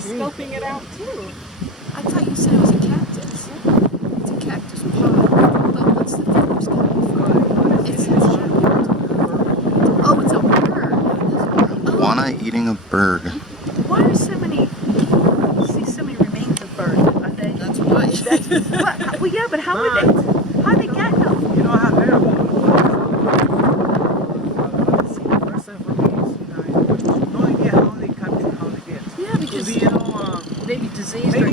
Scoping it out too. I thought you said it was a cactus. It's a cactus pod. But what's the feathers coming from? Oh, it's a bird. Iguana eating a bird. Why are so many? See so many remains of birds? Are they? That's why. Well, yeah, but how would they? How they get them? You know how they're Yeah, because maybe diseased or